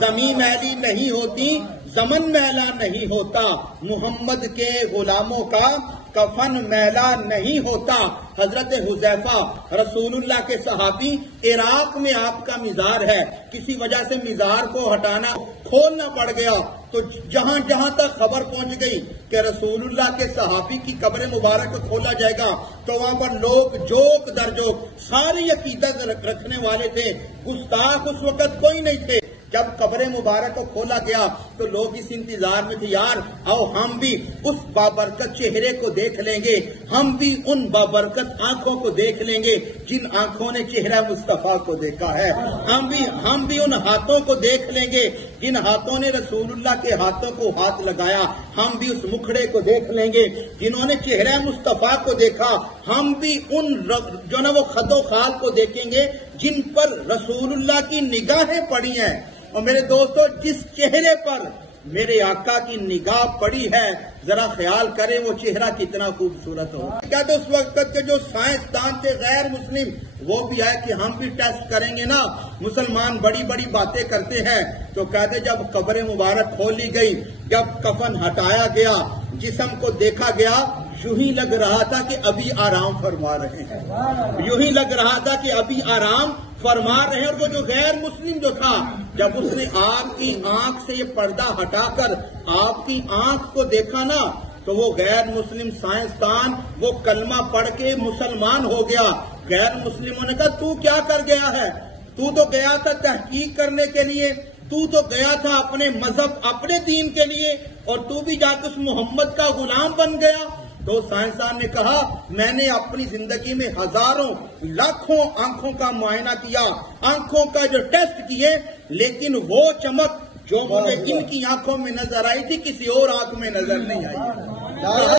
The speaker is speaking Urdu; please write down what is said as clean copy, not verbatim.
زمین میلی نہیں ہوتی، زمن میلا نہیں ہوتا، محمد کے غلاموں کا کفن میلا نہیں ہوتا۔ حضرت حذیفہ رسول اللہ کے صحابی، عراق میں آپ کا مزار ہے، کسی وجہ سے مزار کو ہٹانا کھولنا پڑ گیا، تو جہاں جہاں تک خبر پہنچ گئی کہ رسول اللہ کے صحابی کی قبر مبارک کو کھولا جائے گا، تو وہاں پر لوگ جوک در جوک ساری عقیدت رکھنے والے تھے، گستاخ اس وقت کوئی نہیں تھے۔ جب قبر مبارک کو کھولا گیا تو لوگ اس انتظار میں تھے، یار آؤ ہم بھی اس بابرکت چہرے کو دیکھ لیں گے، ہم بھی ان بابرکت آنکھوں کو دیکھ لیں گے جن آنکھوں نے چہرہ مصطفیٰ کو دیکھا ہے، ہم بھی ان ہاتھوں کو دیکھ لیں گے جن ہاتھوں نے رسول اللہ کے ہاتھوں کو ہاتھ لگایا، ہم بھی اس مکھڑے کو دیکھ لیں گے جنہوں نے چہرہ مصطفیٰ کو دیکھا، ہم بھی ان جو نا وہ خد و خال کو دیکھیں گے جن پر رسول اللہ کی نگاہیں پڑی ہیں۔ اور میرے دوستو، جس چہرے پر میرے آقا کی نگاہ پڑی ہے، ذرا خیال کریں وہ چہرہ کتنا خوبصورت ہو۔ کیا تو اس وقت کے جو سائنسدان تھے غیر مسلم، وہ بھی آئے کہ ہم بھی ٹیسٹ کریں گے نا، مسلمان بڑی بڑی باتیں کرتے ہیں، تو کہتے جب قبر مبارک کھولی گئی، جب کفن ہٹایا گیا، جسم کو دیکھا گیا، یوں ہی لگ رہا تھا کہ ابھی آرام فرما رہے ہیں، یوں ہی لگ رہا تھا کہ ابھی آرام فرما رہے ہیں۔ اور وہ جو غیر مسلم جو تھا، جب اس نے آپ کی آنکھ سے یہ پردہ ہٹا کر آپ کی آنکھ کو دیکھا نا، تو وہ غیر مسلم سائنسدان وہ کلمہ پڑھ کے مسلمان ہو گیا۔ غیر مسلموں نے کہا تو کیا کر گیا ہے؟ تو گیا تھا تحقیق کرنے کے لیے، تو گیا تھا اپنے مذہب اپنے دین کے لیے، اور تو بھی جا کے اس محمد کا غلام بن گیا۔ تو سائنسدان نے کہا میں نے اپنی زندگی میں ہزاروں لاکھوں آنکھوں کا معائنہ کیا، آنکھوں کا جو ٹیسٹ کیے، لیکن وہ چمک جو مجھے ان کی آنکھوں میں نظر آئی تھی کسی اور آنکھ میں نظر نہیں آئی۔